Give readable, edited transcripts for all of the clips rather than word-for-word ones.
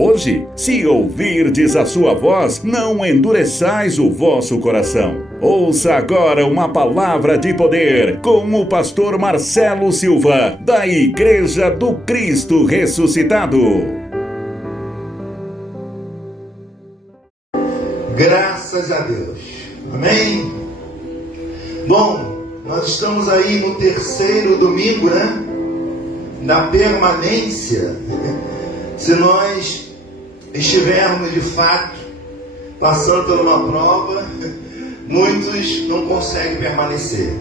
Hoje, se ouvirdes a sua voz, não endureçais o vosso coração. Ouça agora uma palavra de poder com o pastor Marcelo Silva, da Igreja do Cristo Ressuscitado. Graças a Deus. Amém? Bom, nós estamos aí no terceiro domingo, da permanência. Se nós estivermos de fato passando por uma prova, muitos não conseguem permanecer.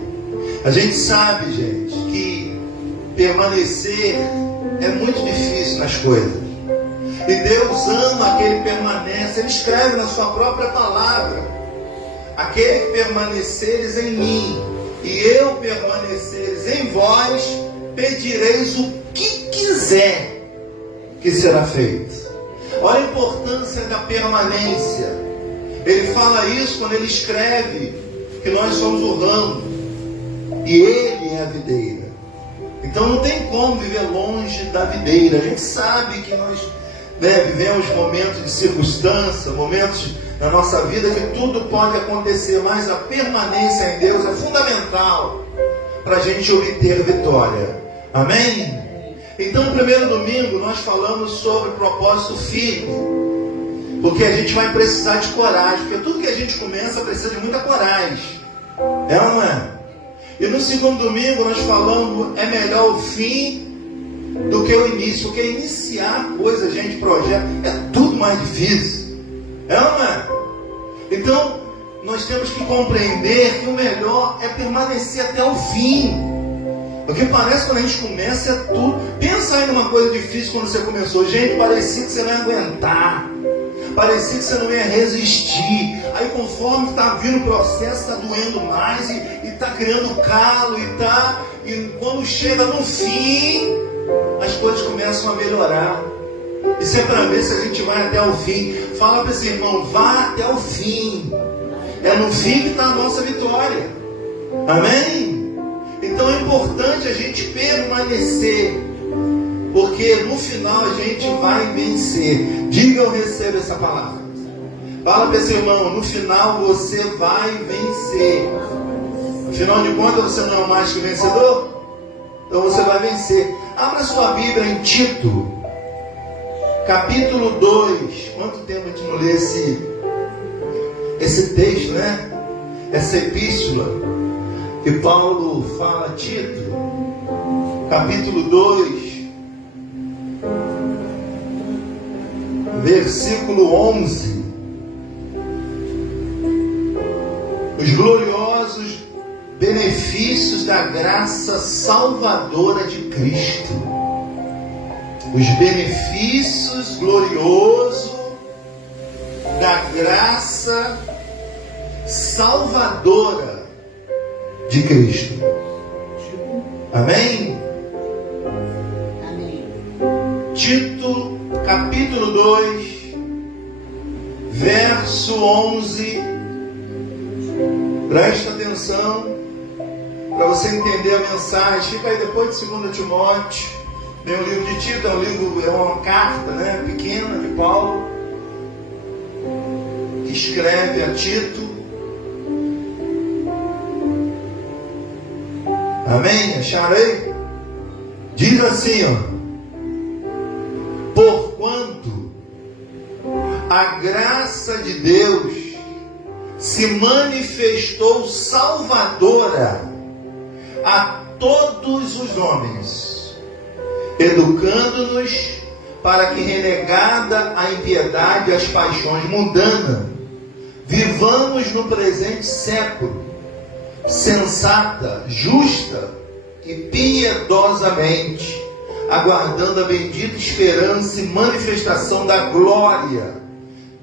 A gente sabe, gente, que permanecer é muito difícil nas coisas. E Deus ama aquele que permanece. Ele escreve na sua própria palavra: aquele que permaneceres em mim e eu permaneceres em vós, pedireis o que quiser que será feito. Olha a importância da permanência. Ele fala isso quando ele escreve que nós somos o ramo e ele é a videira. Então não tem como viver longe da videira. A gente sabe que nós vivemos momentos de circunstância, momentos na nossa vida que tudo pode acontecer, mas a permanência em Deus é fundamental para a gente obter vitória. Amém? Então, no primeiro domingo, nós falamos sobre propósito firme, porque a gente vai precisar de coragem, porque tudo que a gente começa precisa de muita coragem. É ou não é? E no segundo domingo, nós falamos: é melhor o fim do que o início, porque iniciar coisa, gente, projeto, é tudo mais difícil. É ou não é? Então, nós temos que compreender que o melhor é permanecer até o fim. Porque parece que quando a gente começa é tudo. Pensa aí numa coisa difícil quando você começou. Gente, parecia que você não ia aguentar. Parecia que você não ia resistir. Aí conforme está vindo o processo, está doendo mais e está criando calo e quando chega no fim, as coisas começam a melhorar. Isso é para ver se a gente vai até o fim. Fala para esse irmão: vá até o fim. É no fim que está a nossa vitória. Amém? Então é importante a gente permanecer, porque no final a gente vai vencer. Diga: eu recebo essa palavra. Fala para esse irmão: no final você vai vencer. Afinal de contas, você não é mais que vencedor? Então você vai vencer. Abra sua Bíblia em Tito, capítulo 2. Quanto tempo a gente não lê esse texto, Essa epístola que Paulo fala a Tito, capítulo 2, versículo 11. Os gloriosos benefícios da graça salvadora de Cristo. Os benefícios gloriosos da graça salvadora de Cristo. Amém? Amém. Tito, capítulo 2, verso 11. Presta atenção para você entender a mensagem. Fica aí depois de 2 Timóteo. Tem o livro de Tito, é uma carta, pequena de Paulo, que escreve a Tito. Amém? Acharam aí? Diz assim, porquanto a graça de Deus se manifestou salvadora a todos os homens, educando-nos para que, renegada a impiedade e as paixões mundanas, vivamos no presente século sensata, justa e piedosamente, aguardando a bendita esperança e manifestação da glória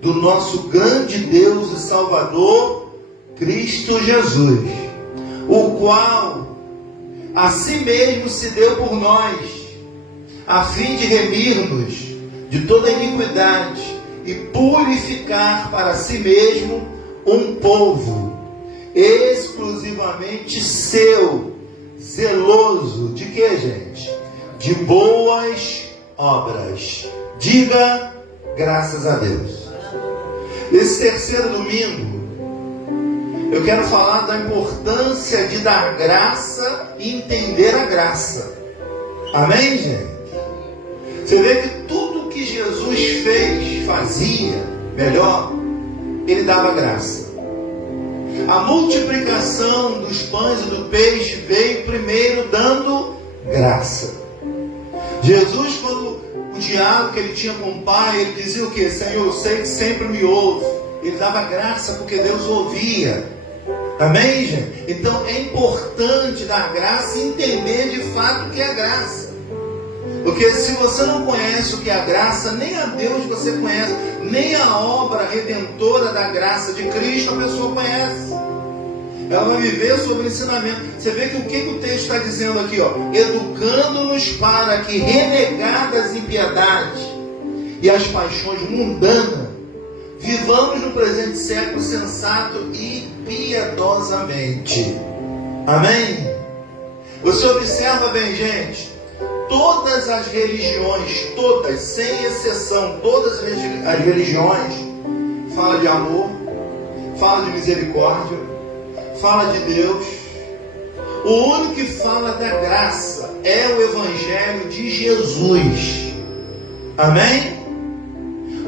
do nosso grande Deus e Salvador, Cristo Jesus, o qual a si mesmo se deu por nós, a fim de remir-nos de toda iniquidade e purificar para si mesmo um povo exclusivamente seu, zeloso de quê, gente? De boas obras. Diga Graças a Deus. Esse terceiro domingo, eu quero falar da importância de dar graça e entender a graça. Amém, gente? Você vê que tudo que Jesus fez, fazia, melhor, Ele dava graça. A multiplicação dos pães e do peixe veio primeiro dando graça. Jesus, quando o diálogo que ele tinha com o Pai, ele dizia o quê? Senhor, eu sei que sempre me ouve. Ele dava graça porque Deus ouvia. Amém, gente? Então é importante dar graça e entender de fato o que é graça. Porque se você não conhece o que é a graça, nem a Deus você conhece, nem a obra redentora da graça de Cristo a pessoa conhece. Ela vai viver sobre o ensinamento. Você vê que o que o texto está dizendo aqui, ó? Educando-nos para que, renegadas as impiedades e as paixões mundanas, vivamos no presente século sensato e piedosamente. Amém? Você observa bem, gente, todas as religiões, todas, sem exceção, todas as religiões, fala de amor, fala de misericórdia, fala de Deus. O único que fala da graça é o Evangelho de Jesus. Amém?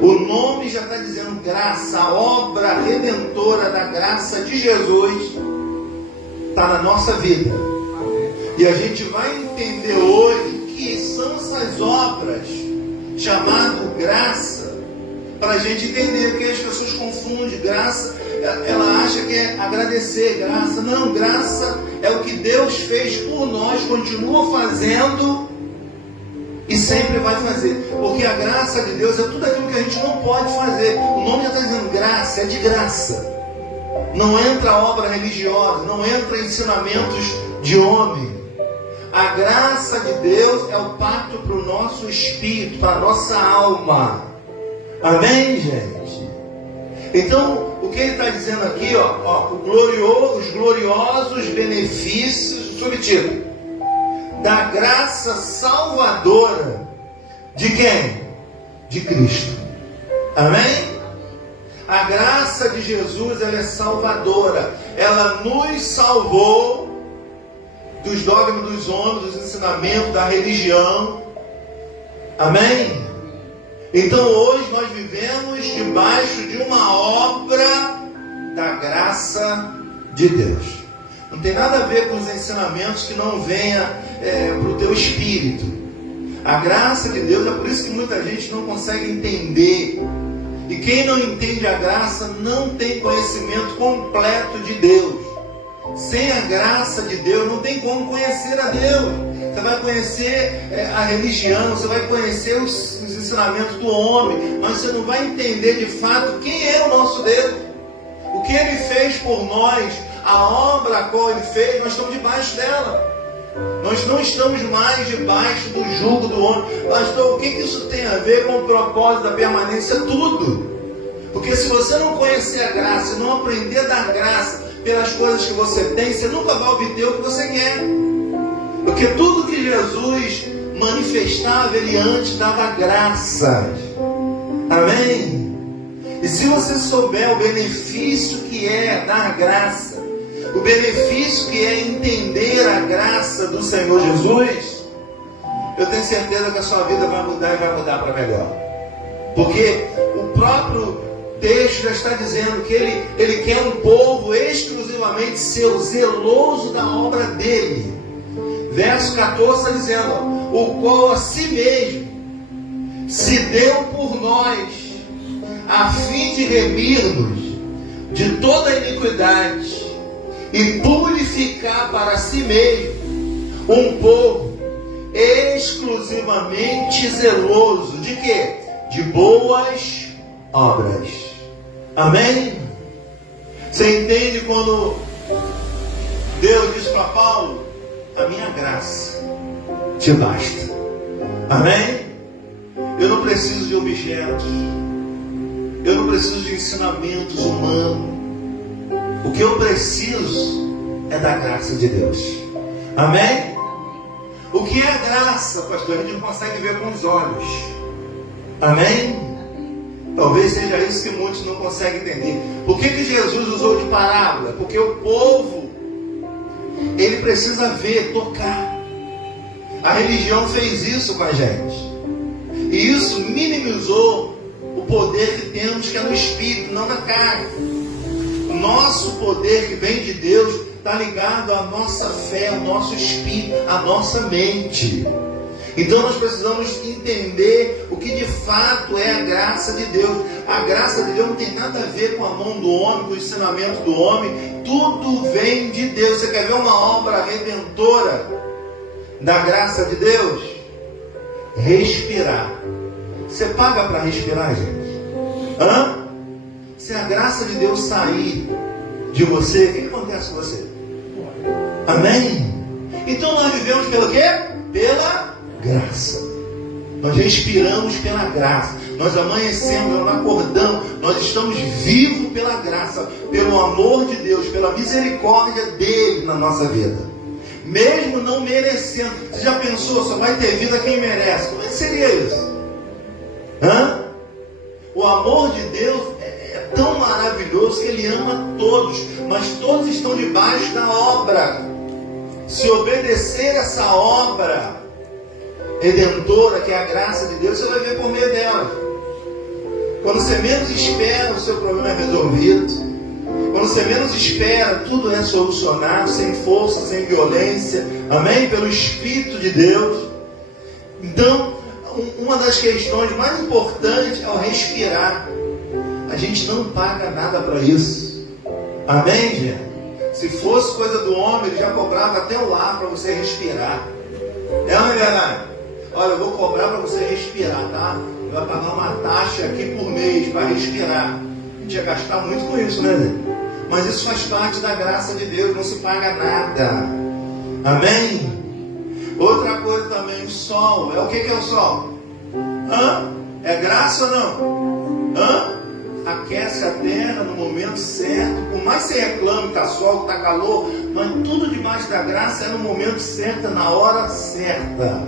O nome já está dizendo graça, a obra redentora da graça de Jesus está na nossa vida. E a gente vai entender hoje que são essas obras chamadas graça, para a gente entender, porque as pessoas confundem graça, ela acha que é agradecer graça. Não, graça é o que Deus fez por nós, continua fazendo e sempre vai fazer, porque a graça de Deus é tudo aquilo que a gente não pode fazer. O nome já está dizendo graça, é de graça. Não entra obra religiosa, não entra ensinamentos de homem. A graça de Deus é o pacto para o nosso espírito, para a nossa alma. Amém, gente? Então, o que ele está dizendo aqui, ó, os gloriosos benefícios, subtítulo, da graça salvadora de quem? De Cristo. Amém? A graça de Jesus, ela é salvadora. Ela nos salvou dos dogmas dos homens, dos ensinamentos, da religião. Amém? Então hoje nós vivemos debaixo de uma obra da graça de Deus. Não tem nada a ver com os ensinamentos que não venha para o teu espírito. A graça de Deus, é por isso que muita gente não consegue entender. E quem não entende a graça não tem conhecimento completo de Deus. Sem a graça de Deus não tem como conhecer a Deus. Você vai conhecer a religião, você vai conhecer os ensinamentos do homem, mas você não vai entender de fato quem é o nosso Deus. O que Ele fez por nós, a obra a qual Ele fez, nós estamos debaixo dela. Nós não estamos mais debaixo do jugo do homem. Pastor, o que isso tem a ver com o propósito da permanência? Tudo. Porque se você não conhecer a graça, não aprender a dar graça pelas coisas que você tem, você nunca vai obter o que você quer. Porque tudo que Jesus manifestava, Ele antes dava graça. Amém? E se você souber o benefício que é dar graça, o benefício que é entender a graça do Senhor Jesus, eu tenho certeza que a sua vida vai mudar e vai mudar para melhor. Porque o próprio texto já está dizendo que ele quer um povo exclusivamente seu, zeloso da obra dele. Verso 14 está dizendo, o qual a si mesmo se deu por nós, a fim de remir-nos de toda iniquidade e purificar para si mesmo um povo exclusivamente zeloso. De quê? De boas obras. Amém? Você entende quando Deus diz para Paulo, a minha graça te basta. Amém? Eu não preciso de objetos, eu não preciso de ensinamentos humanos. O que eu preciso é da graça de Deus. Amém? O que é graça, pastor? A gente não consegue ver com os olhos. Amém? Talvez seja isso que muitos não conseguem entender. Por que Jesus usou de parábola? Porque o povo, ele precisa ver, tocar. A religião fez isso com a gente. E isso minimizou o poder que temos, que é no Espírito, não na carne. O nosso poder que vem de Deus está ligado à nossa fé, ao nosso Espírito, à nossa mente. Então nós precisamos entender o que de fato é a graça de Deus. A graça de Deus não tem nada a ver com a mão do homem, com o ensinamento do homem. Tudo vem de Deus. Você quer ver uma obra redentora da graça de Deus? Respirar. Você paga para respirar, gente? Se a graça de Deus sair de você, o que acontece com você? Amém? Então nós vivemos pelo quê? Pela graça. Nós respiramos pela graça. Nós amanhecemos, nós acordamos. Nós estamos vivos pela graça, pelo amor de Deus, pela misericórdia dele na nossa vida. Mesmo não merecendo. Você já pensou, só vai ter vida quem merece? Como é que seria isso? O amor de Deus é tão maravilhoso que ele ama todos, mas todos estão debaixo da obra. Se obedecer essa obra redentora, que é a graça de Deus, você vai ver por meio dela. Quando você menos espera, o seu problema é resolvido. Quando você menos espera, tudo é solucionado, sem força, sem violência. Amém? Pelo Espírito de Deus. Então, uma das questões mais importantes é o respirar. A gente não paga nada para isso. Amém, gente? Se fosse coisa do homem, ele já cobrava até o ar para você respirar. É ou não é verdade? Olha, eu vou cobrar para você respirar, tá? Vai pagar uma taxa aqui por mês para respirar. A gente ia gastar muito com isso, né, Zé? Mas isso faz parte da graça de Deus, não se paga nada. Amém? Outra coisa também, o sol. É o que é o sol? É graça ou não? Aquece a terra no momento certo. Por mais que você reclame que está sol, que está calor, mas tudo debaixo da graça é no momento certo, na hora certa.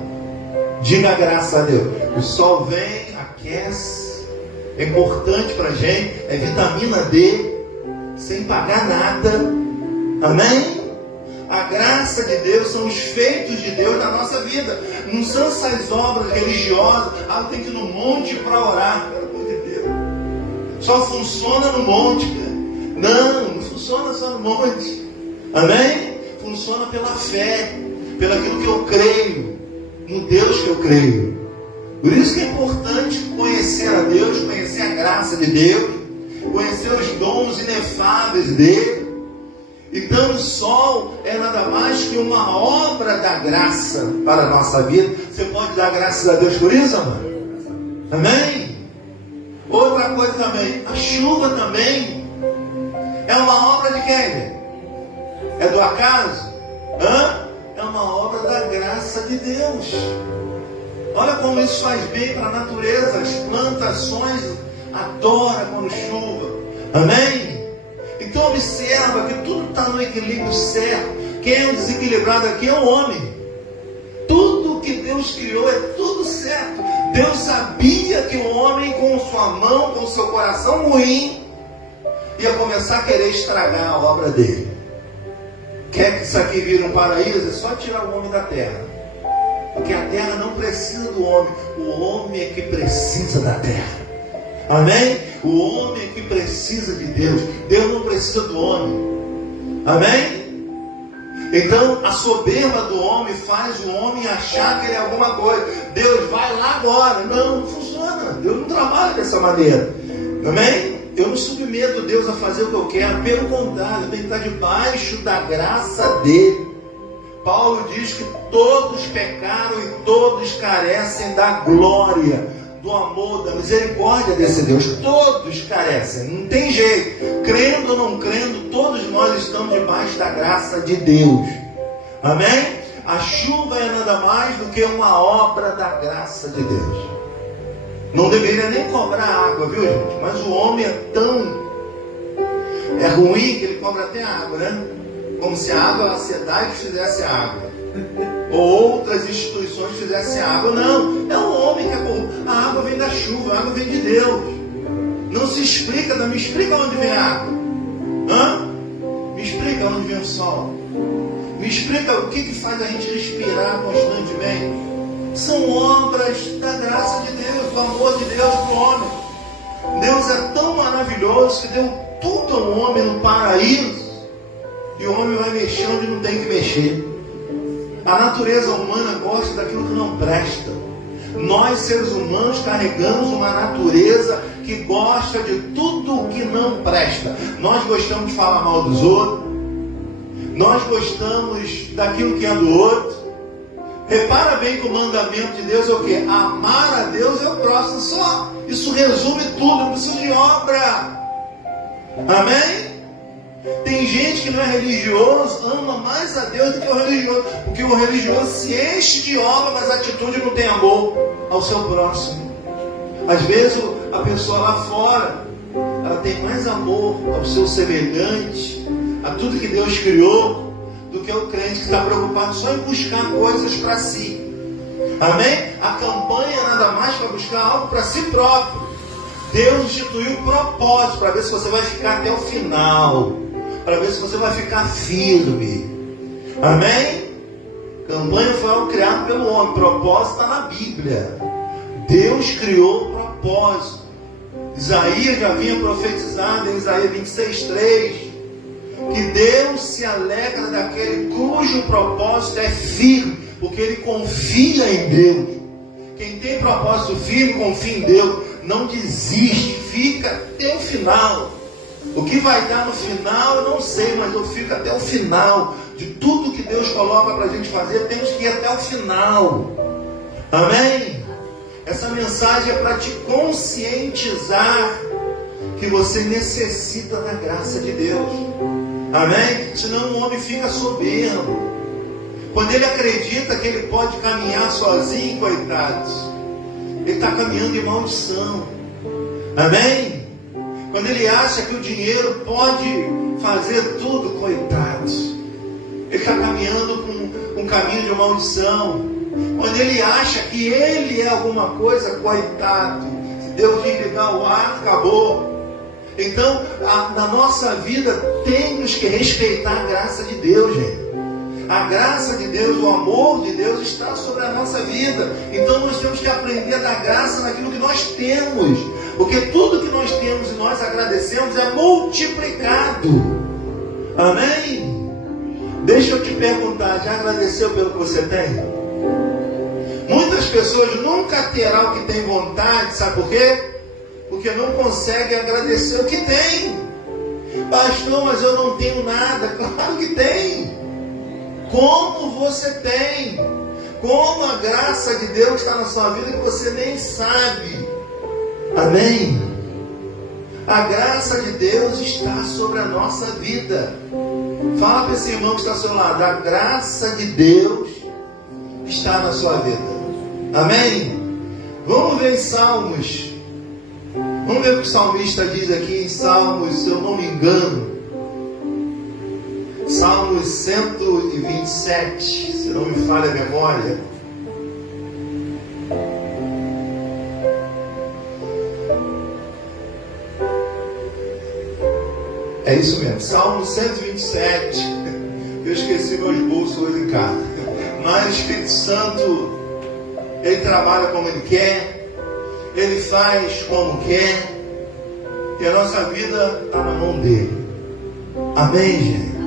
Diga graças a Deus. O sol vem, aquece. É importante para a gente. É vitamina D, sem pagar nada. Amém? A graça de Deus são os feitos de Deus na nossa vida. Não são essas obras religiosas. Eu tenho que ir no monte para orar. Pelo amor de Deus. Só funciona no monte. Não funciona só no monte. Amém? Funciona pela fé, pelo aquilo que eu creio, no Deus que eu creio. Por isso que é importante conhecer a Deus, conhecer a graça de Deus, conhecer os dons inefáveis dele. Então o sol é nada mais que uma obra da graça para a nossa vida. Você pode dar graças a Deus por isso, amor? Amém? Outra coisa também, a chuva também é uma obra de quem? É do acaso? É uma obra da graça de Deus. Olha como isso faz bem para a natureza. As plantações adoram quando chuva. Amém? Então observa que tudo está no equilíbrio certo. Quem é o desequilibrado aqui é o homem. Tudo que Deus criou é tudo certo. Deus sabia que o homem, com sua mão, com seu coração ruim, ia começar a querer estragar a obra dele. Quer que isso aqui vire um paraíso? É só tirar o homem da terra. Porque a terra não precisa do homem. O homem é que precisa da terra. Amém? O homem é que precisa de Deus. Deus não precisa do homem. Amém? Então a soberba do homem faz o homem achar que ele é alguma coisa. Deus vai lá agora. Não funciona. Deus não trabalha dessa maneira. Amém? Eu não submeto Deus a fazer o que eu quero. Pelo contrário, eu tenho que estar debaixo da graça dele. Paulo diz que todos pecaram e todos carecem da glória, do amor, da misericórdia desse Deus. Todos carecem, não tem jeito. Crendo ou não crendo, todos nós estamos debaixo da graça de Deus. Amém? A chuva é nada mais do que uma obra da graça de Deus. Não deveria nem cobrar água, viu, gente? Mas o homem é tão... é ruim que ele cobra até água, né? Como se a água, a cidade fizesse água. Ou outras instituições fizessem água. Não, é o homem que é corrupto. A água vem da chuva, a água vem de Deus. Não se explica, não me explica onde vem a água. Me explica onde vem o sol. Me explica o que faz a gente respirar constantemente. São obras da graça de Deus, do amor de Deus para o homem. Deus é tão maravilhoso que deu tudo ao homem no paraíso. E o homem vai mexer onde não tem que mexer. A natureza humana gosta daquilo que não presta. Nós, seres humanos, carregamos uma natureza que gosta de tudo o que não presta. Nós gostamos de falar mal dos outros. Nós gostamos daquilo que é do outro. Repara bem que o mandamento de Deus é o quê? Amar a Deus e ao próximo. Só. Isso resume tudo. Não precisa de obra. Amém? Tem gente que não é religioso, ama mais a Deus do que o religioso. Porque o religioso se enche de obra, mas a atitude não tem amor ao seu próximo. Às vezes a pessoa lá fora, ela tem mais amor ao seu semelhante, a tudo que Deus criou, do que o crente que está preocupado só em buscar coisas para si. Amém? A campanha é nada mais para buscar algo para si próprio. Deus instituiu um propósito para ver se você vai ficar até o final, para ver se você vai ficar firme. Amém? Campanha foi algo criado pelo homem. Propósito está na Bíblia. Deus criou o propósito. Isaías já vinha profetizado em Isaías 26:3 que Deus se alegra daquele cujo propósito é firme, porque ele confia em Deus. Quem tem propósito firme, confia em Deus, não desiste, fica até o final. O que vai dar no final eu não sei, mas eu fico até o final. De tudo que Deus coloca para a gente fazer, temos que ir até o final. Amém? Essa mensagem é para te conscientizar que você necessita da graça de Deus. Amém? Senão o homem fica soberbo. Quando ele acredita que ele pode caminhar sozinho, coitados, ele está caminhando em maldição. Amém? Quando ele acha que o dinheiro pode fazer tudo, coitados, ele está caminhando com um caminho de maldição. Quando ele acha que ele é alguma coisa, coitado, se Deus desligar o ar, acabou. Então, na nossa vida, temos que respeitar a graça de Deus, gente. A graça de Deus, o amor de Deus está sobre a nossa vida. Então nós temos que aprender a dar graça naquilo que nós temos. Porque tudo que nós temos e nós agradecemos é multiplicado. Amém? Deixa eu te perguntar, já agradeceu pelo que você tem? Muitas pessoas nunca terão o que tem vontade, sabe por quê? Porque não conseguem agradecer o que tem. Pastor, mas eu não tenho nada. Claro que tem. Como você tem, como a graça de Deus está na sua vida que você nem sabe. Amém? A graça de Deus está sobre a nossa vida. Fala para esse irmão que está ao seu lado, a graça de Deus está na sua vida. Amém? Vamos ver em Salmos. Vamos ver o que o salmista diz aqui em Salmos, se eu não me engano. Salmos 127, se não me falha a memória. É isso mesmo, Salmo 127. Eu esqueci meus bolsos hoje em casa. Mas o Espírito Santo, ele trabalha como ele quer, ele faz como quer, e a nossa vida está na mão dele. Amém, gente?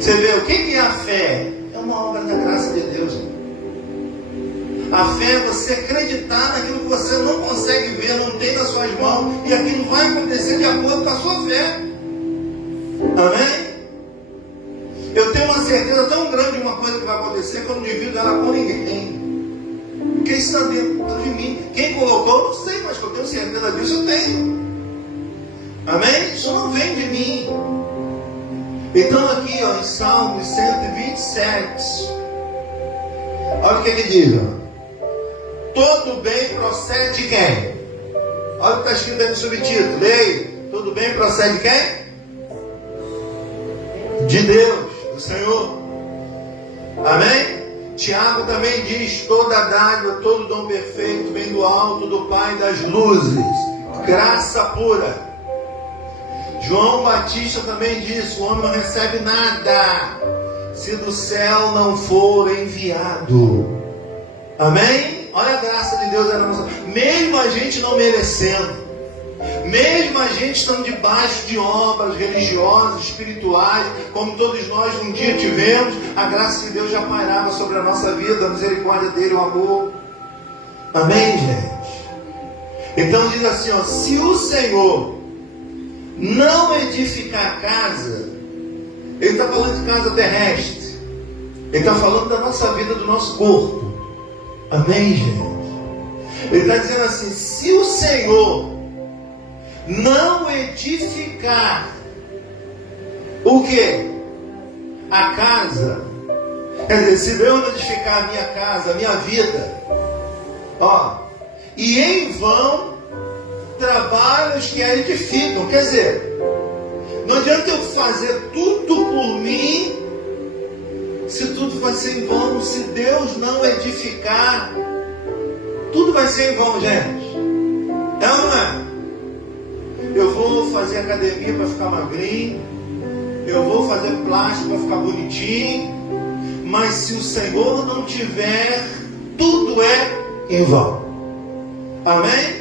Você vê, o que é a fé? É uma obra da graça de Deus. A fé é você acreditar naquilo que você não consegue ver, não tem nas suas mãos, e aquilo vai acontecer de acordo com a sua fé. Amém? Eu tenho uma certeza tão grande de uma coisa que vai acontecer que eu não divido ela com ninguém. Porque isso está dentro de mim. Quem colocou, não sei, mas que eu tenho certeza disso, eu tenho. Amém? Isso não vem de mim. Então aqui, ó, em Salmos 127, olha o que ele diz, ó. Todo bem procede de quem? Olha o que está escrito aí no subtítulo, leia. Todo bem procede de quem? De Deus, do Senhor. Amém? Tiago também diz, toda dádiva, todo dom perfeito vem do alto do Pai das luzes, graça pura. João Batista também disse: o homem não recebe nada se do céu não for enviado. Amém? Olha a graça de Deus na nossa vida. Mesmo a gente não merecendo, mesmo a gente estando debaixo de obras religiosas, espirituais, como todos nós um dia tivemos, a graça de Deus já pairava sobre a nossa vida, a misericórdia dele, o amor. Amém, gente? Então diz assim, ó: se o Senhor não edificar a casa, ele está falando de casa terrestre, ele está falando da nossa vida, do nosso corpo. Amém, gente? Ele está dizendo assim: se o Senhor não edificar o quê? A casa. Quer dizer, se Deus não edificar a minha casa, a minha vida, ó, e em vão trabalham os que a edificam. Quer dizer, não adianta eu fazer tudo por mim, se tudo vai ser em vão. Se Deus não edificar, tudo vai ser em vão, gente. É ou não é? Eu vou fazer academia para ficar magrinho, eu vou fazer plástico para ficar bonitinho, mas se o Senhor não tiver, tudo é em vão. Amém?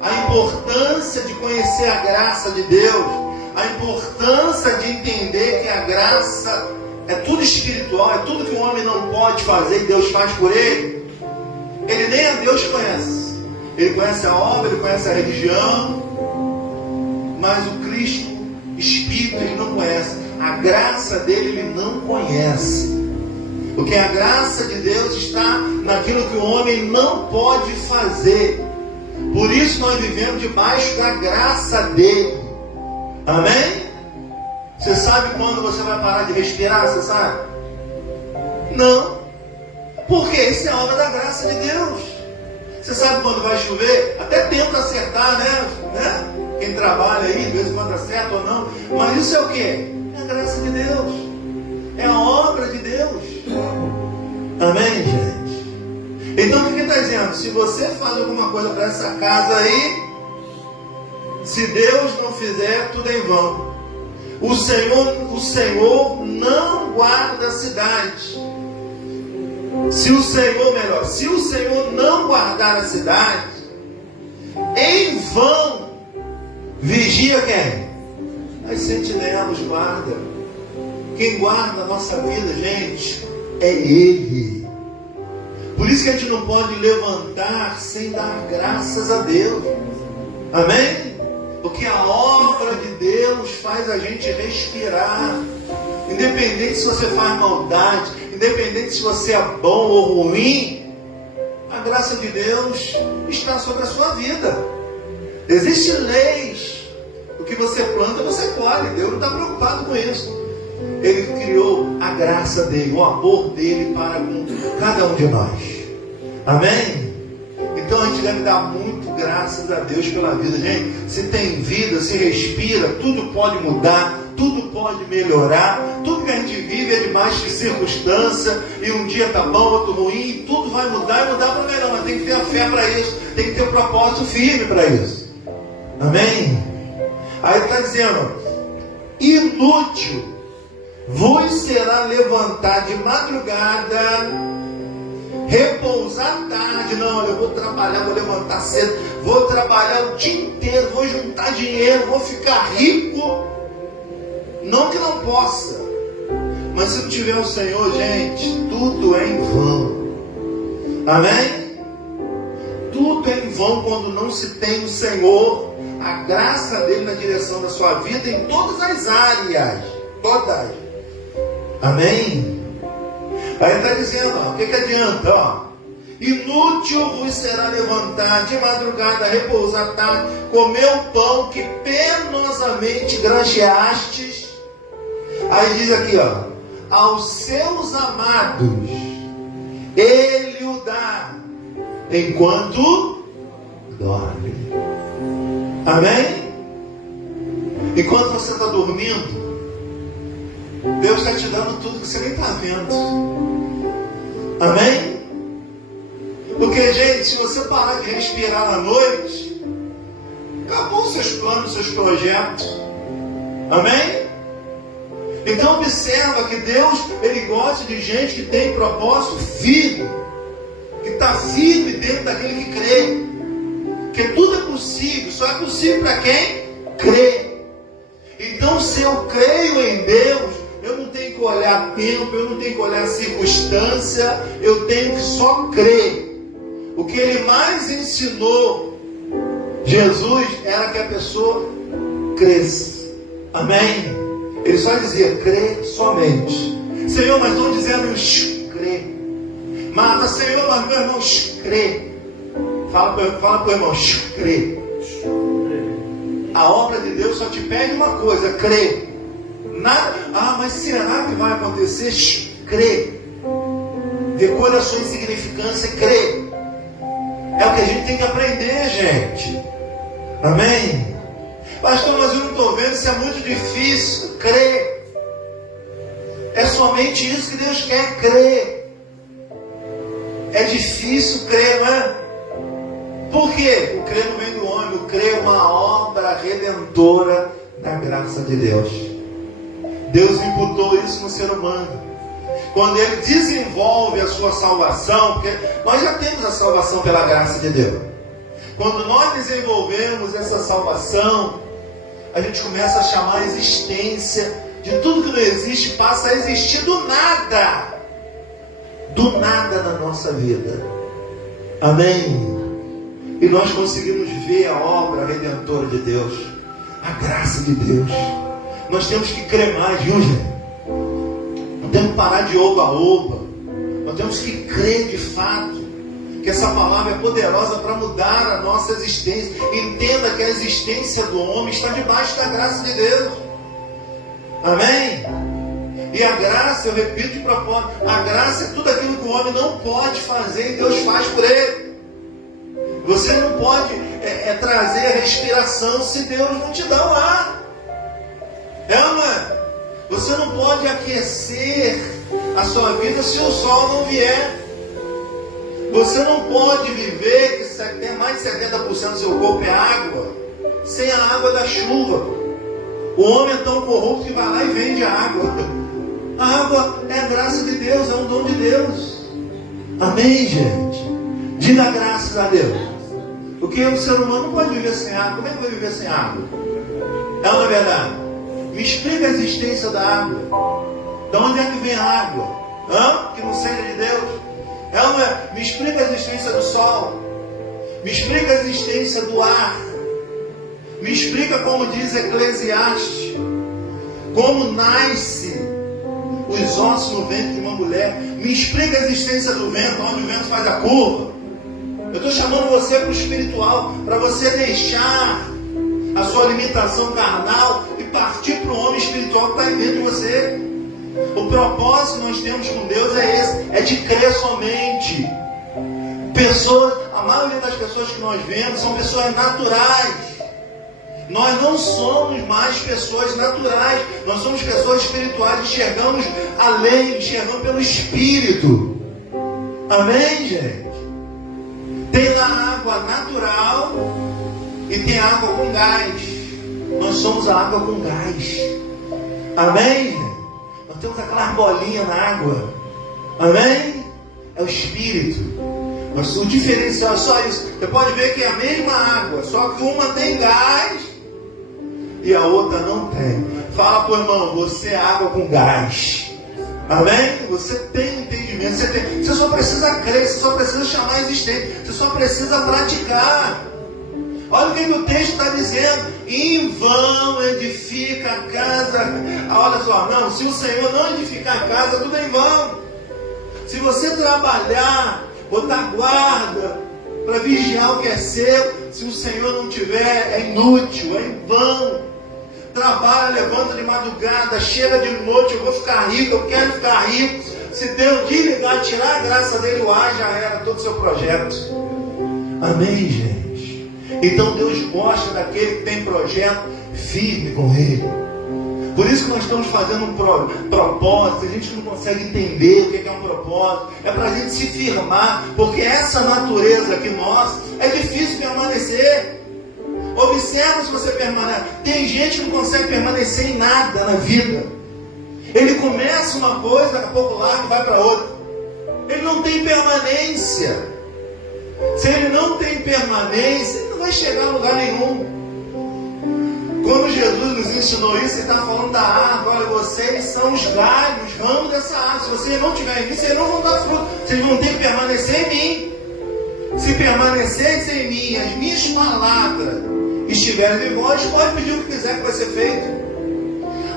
A importância de conhecer a graça de Deus, a importância de entender que a graça é tudo espiritual, é tudo que o homem não pode fazer e Deus faz por ele. Ele nem a Deus conhece. Ele conhece a obra, ele conhece a religião, mas o Cristo Espírito ele não conhece. A graça dele ele não conhece. Porque a graça de Deus está naquilo que o homem não pode fazer. Por isso nós vivemos debaixo da graça dele. Amém? Você sabe quando você vai parar de respirar? Você sabe? Não. Porque isso é obra da graça de Deus. Você sabe quando vai chover? Até tenta acertar, né? Quem trabalha aí, de vez em quando acerta ou não. Mas isso é o quê? É a graça de Deus. É a obra de Deus. Amém, gente? Então o que ele está dizendo? Se você faz alguma coisa para essa casa aí, se Deus não fizer, tudo é em vão. O Senhor não guarda a cidade. Se o Senhor não guardar a cidade, em vão vigia quem? As sentinelas guardam. Quem guarda a nossa vida, gente, é Ele. Por isso que a gente não pode levantar sem dar graças a Deus. Amém? Porque a obra de Deus faz a gente respirar. Independente se você faz maldade, independente se você é bom ou ruim, a graça de Deus está sobre a sua vida. Existem leis. O que você planta, você colhe. Deus não está preocupado com isso. Ele criou a graça dele, o amor dele para com cada um de nós. Amém? Então a gente deve dar muito graças a Deus pela vida. Gente, se tem vida, se respira, tudo pode mudar, tudo pode melhorar. Tudo que a gente vive é debaixo de circunstância, e um dia está bom, outro ruim, e tudo vai mudar e mudar para melhor. Mas tem que ter a fé para isso, tem que ter um propósito firme para isso. Amém? Aí está dizendo: inútil vos será levantar de madrugada, repousar tarde. Não, eu vou trabalhar, vou levantar cedo, vou trabalhar o dia inteiro, vou juntar dinheiro, vou ficar rico. Não que não possa, mas se não tiver o Senhor, gente, tudo é em vão. Amém? Tudo é em vão quando não se tem o Senhor, a graça dele na direção da sua vida em todas as áreas. Todas. Amém? Aí está dizendo, ó, o que adianta? Ó, inútil vos será levantar de madrugada, repousar tarde, comer o pão que penosamente granjeastes. Aí diz aqui, ó, aos seus amados ele o dá enquanto dorme. Amém? Enquanto você está dormindo, Deus está te dando tudo que você nem está vendo. Amém? Porque, gente, se você parar de respirar na noite, seus planos, seus projetos. Amém? Então observa que Deus, Ele gosta de gente que tem propósito firme, que está firme dentro daquele que crê. Que tudo é possível, só é possível para quem crê. Então, se eu creio em Deus, eu não tenho que olhar tempo, eu não tenho que olhar circunstância, eu tenho que só crer. O que Ele mais ensinou, Jesus, era que a pessoa cresça. Amém? Ele só dizia, crê somente. Senhor, mas estão dizendo, crê. Mas, Senhor, mas meu irmão, crê. Fala para o irmão, crê. A obra de Deus só te pede uma coisa, crê. Nada, mas será que vai acontecer? Crê. Decore a sua insignificância e crê. É o que a gente tem que aprender, gente. Amém? Pastor, mas eu não estou vendo, isso é muito difícil. Crê. É somente isso que Deus quer, crer. É difícil crer, não é? Por quê? O crer não vem do homem, o crer é uma obra redentora da graça de Deus. Deus imputou isso no ser humano. Quando Ele desenvolve a sua salvação, porque nós já temos a salvação pela graça de Deus. Quando nós desenvolvemos essa salvação, a gente começa a chamar a existência de tudo que não existe, passa a existir do nada. Do nada na nossa vida. Amém? E nós conseguimos ver a obra redentora de Deus, a graça de Deus. Nós temos que crer mais, viu, gente? Não temos que parar de oba-oba. Nós temos que crer de fato que essa palavra é poderosa para mudar a nossa existência. Entenda que a existência do homem está debaixo da graça de Deus. Amém? E a graça, eu repito de propósito, a graça é tudo aquilo que o homem não pode fazer e Deus faz por ele. Você não pode trazer a respiração se Deus não te dá o ar. Você não pode aquecer a sua vida se o sol não vier. Você não pode viver que mais de 70% do seu corpo é água, sem a água da chuva. O homem é tão corrupto que vai lá e vende a água. A água é a graça de Deus, é um dom de Deus. Amém, gente? Diga graças a Deus. Porque o ser humano não pode viver sem água. Como é que vai viver sem água? É uma verdade. Me explica a existência da água. De onde é que vem a água? Que não seja de Deus. Me explica a existência do sol. Me explica a existência do ar. Me explica como diz Eclesiastes. Como nasce os ossos no ventre de uma mulher. Me explica a existência do vento, onde o vento faz a curva. Eu estou chamando você para o espiritual, para você deixar a sua limitação carnal e partir para o homem espiritual que está dentro de você. O propósito que nós temos com Deus é esse, é de crer somente. A maioria das pessoas que nós vemos são pessoas naturais. Nós não somos mais pessoas naturais, nós somos pessoas espirituais, enxergamos além, enxergamos pelo Espírito. Amém, gente? Tem a água natural e tem água com gás. Nós somos a água com gás. Amém, gente? Nós temos aquelas bolinhas na água. Amém? É o Espírito. O diferencial é só isso. Você pode ver que é a mesma água, só que uma tem gás e a outra não tem. Fala para o irmão, você é água com gás. Amém? Você tem entendimento. Você só precisa crer, você só precisa chamar a existência, você só precisa praticar. Olha o que o texto está dizendo. Em vão edifica a casa. Olha só, não, se o Senhor não edificar a casa, tudo é em vão. Se você trabalhar, botar guarda para vigiar o que é seu, se o Senhor não tiver, é inútil, é em vão. Trabalha, levanta de madrugada, chega de noite, eu vou ficar rico, eu quero ficar rico. Se Deus desligar, tirar a graça dele, o ar já era todo o seu projeto. Amém, gente? Então Deus gosta daquele que tem projeto firme com Ele. Por isso que nós estamos fazendo um propósito. A gente não consegue entender o que é um propósito. É para a gente se firmar, porque essa natureza aqui nossa é difícil permanecer. Observa se você permanece. Tem gente que não consegue permanecer em nada na vida. Ele começa uma coisa, daqui a pouco larga e vai para outra. Ele não tem permanência. Se ele não tem permanência, ele não vai chegar a lugar nenhum. Quando Jesus nos ensinou isso, ele está falando da árvore. Olha, vocês são os galhos, os ramos dessa árvore. Se vocês não tiverem em mim, vocês não vão dar fruto. Vocês vão ter que permanecer em mim. Se permanecerem em mim, as minhas palavras estiverem em vós, pode pedir o que quiser que vai ser feito.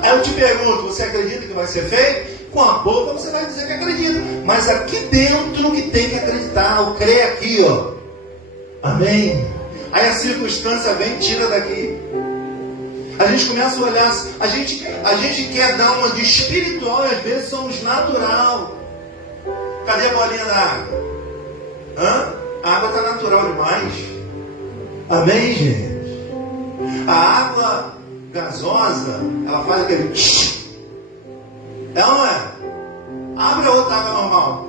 Aí eu te pergunto, você acredita que vai ser feito? Com a boca você vai dizer que acredita. Mas aqui dentro que tem que acreditar, o crer aqui, ó. Amém? Aí a circunstância vem e tira daqui. A gente começa a olhar, a gente quer dar uma de espiritual e às vezes somos natural. Cadê a bolinha da água? A água está natural demais. Amém, gente? A água gasosa, ela faz aquele... É ou não é? Abre a outra água normal.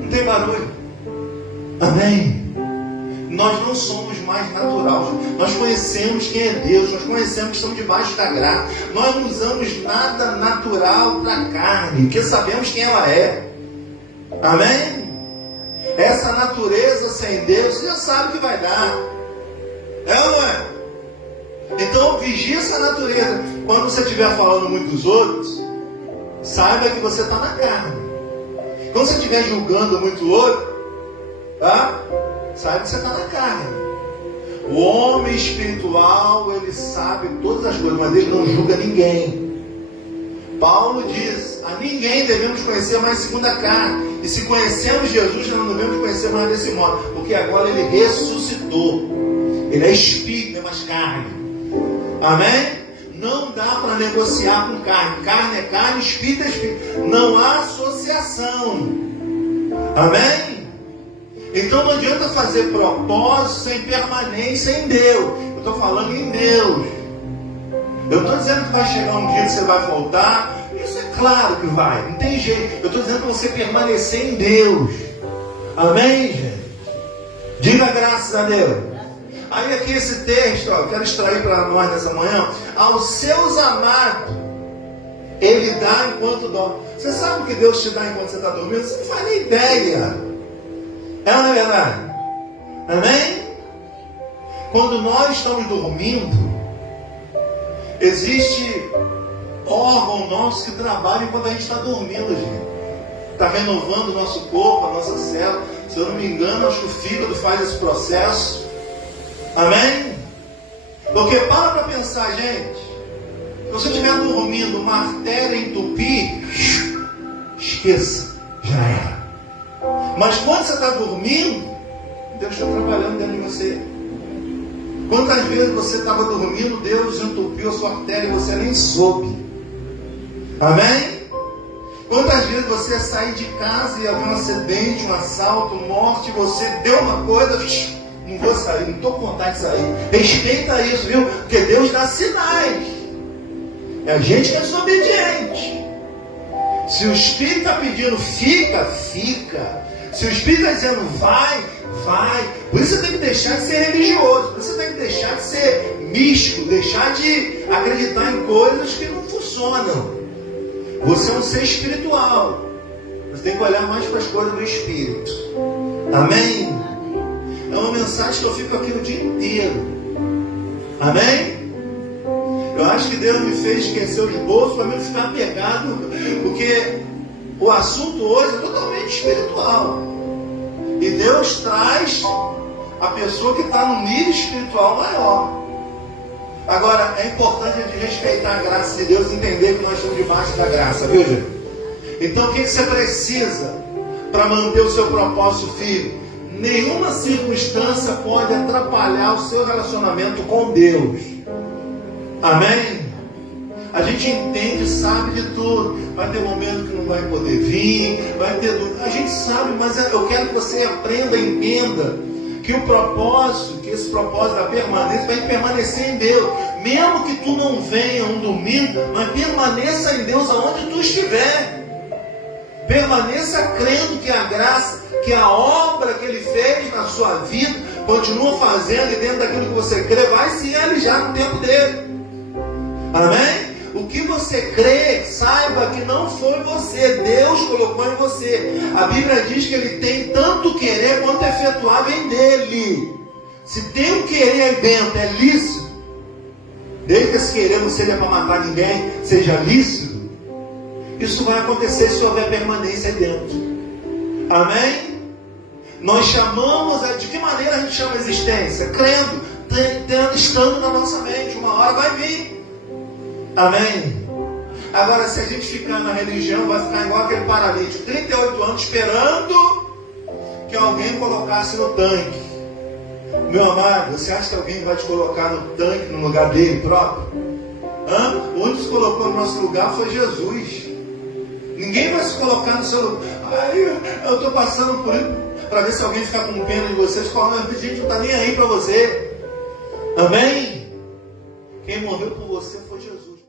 Não tem barulho. Amém? Nós não somos mais naturais. Nós conhecemos quem é Deus. Nós conhecemos que estamos debaixo da graça. Nós não usamos nada natural para a carne, porque sabemos quem ela é. Amém? Essa natureza sem Deus, você já sabe o que vai dar. É ou não é? Então, vigie essa natureza. Quando você estiver falando muito dos outros, saiba que você está na carne. Quando você estiver julgando muito o outro, tá? Saiba que você está na carne. O homem espiritual, ele sabe todas as coisas, mas ele não julga ninguém. Paulo diz, a ninguém devemos conhecer mais segundo a carne. E se conhecemos Jesus, não devemos conhecer mais desse modo. Porque agora ele ressuscitou. Ele é espírito, não é mais carne. Amém? Não dá para negociar com carne. Carne é carne, espírito é espírito. Não há associação. Amém? Então não adianta fazer propósito sem permanência em Deus. Eu estou falando em Deus. Eu estou dizendo que vai chegar um dia que você vai voltar. Isso é claro que vai, não tem jeito. Eu estou dizendo para você permanecer em Deus. Amém, gente? Diga graças a Deus. Aí aqui esse texto, ó, eu quero extrair para nós nessa manhã. Aos seus amados, Ele dá enquanto dorme. Você sabe o que Deus te dá enquanto você está dormindo? Você não faz nem ideia. É ou não é verdade? Amém? Quando nós estamos dormindo, existe órgão nosso que trabalha enquanto a gente está dormindo, gente. Está renovando o nosso corpo, a nossa célula. Se eu não me engano, acho que o fígado faz esse processo. Amém? Porque para pensar, gente. Se você estiver dormindo, uma artéria entupir, esqueça, já era. Mas quando você está dormindo, Deus está trabalhando dentro de você. Quantas vezes você estava dormindo, Deus entupiu a sua artéria e você nem soube? Amém? Quantas vezes você sair de casa e haver um acidente, um assalto, morte, você deu uma coisa, não vou sair, não estou com vontade de sair. Respeita isso, viu? Porque Deus dá sinais. É a gente que é desobediente. Se o Espírito está pedindo fica, fica. Se o Espírito está dizendo vai, vai. Por isso você tem que deixar de ser religioso. Por isso você tem que deixar de ser místico. Deixar de acreditar em coisas que não funcionam. Você é um ser espiritual. Você tem que olhar mais para as coisas do Espírito. Amém? É uma mensagem que eu fico aqui o dia inteiro. Amém? Eu acho que Deus me fez esquecer os bolsos para mim não ficar pegado. Porque o assunto hoje é totalmente espiritual. E Deus traz a pessoa que está no nível espiritual maior. Agora, é importante a gente respeitar a graça de Deus e entender que nós estamos debaixo da graça, viu, gente? Então, o que você precisa para manter o seu propósito firme? Nenhuma circunstância pode atrapalhar o seu relacionamento com Deus. Amém? A gente entende, sabe de tudo. Vai ter momento que não vai poder vir, vai ter dúvida. A gente sabe, mas eu quero que você aprenda e entenda que o propósito, que esse propósito da permanência vai permanecer em Deus. Mesmo que tu não venha um domingo, mas permaneça em Deus aonde tu estiver. Permaneça crendo que a graça, que a obra que Ele fez na sua vida Continua fazendo e dentro daquilo que você crê, vai se realizar no tempo dele. Amém? O que você crê, saiba que não foi você, Deus colocou em você. A Bíblia diz que ele tem tanto querer quanto efetuar vem dele. Se tem um querer aí dentro, é lícito. Desde que esse querer não seja para matar ninguém, seja lícito, isso vai acontecer se houver permanência aí dentro. Amém? Nós chamamos, de que maneira a gente chama a existência? Crendo, estando na nossa mente, uma hora vai vir. Amém? Agora, se a gente ficar na religião, vai ficar igual aquele paralítico, 38 anos esperando que alguém colocasse no tanque. Meu amado, você acha que alguém vai te colocar no tanque, no lugar dele próprio? O único que se colocou no nosso lugar foi Jesus. Ninguém vai se colocar no seu lugar. Eu estou passando por isso para ver se alguém ficar com pena de vocês. A gente não está nem aí para você. Amém? Quem morreu por você foi Jesus.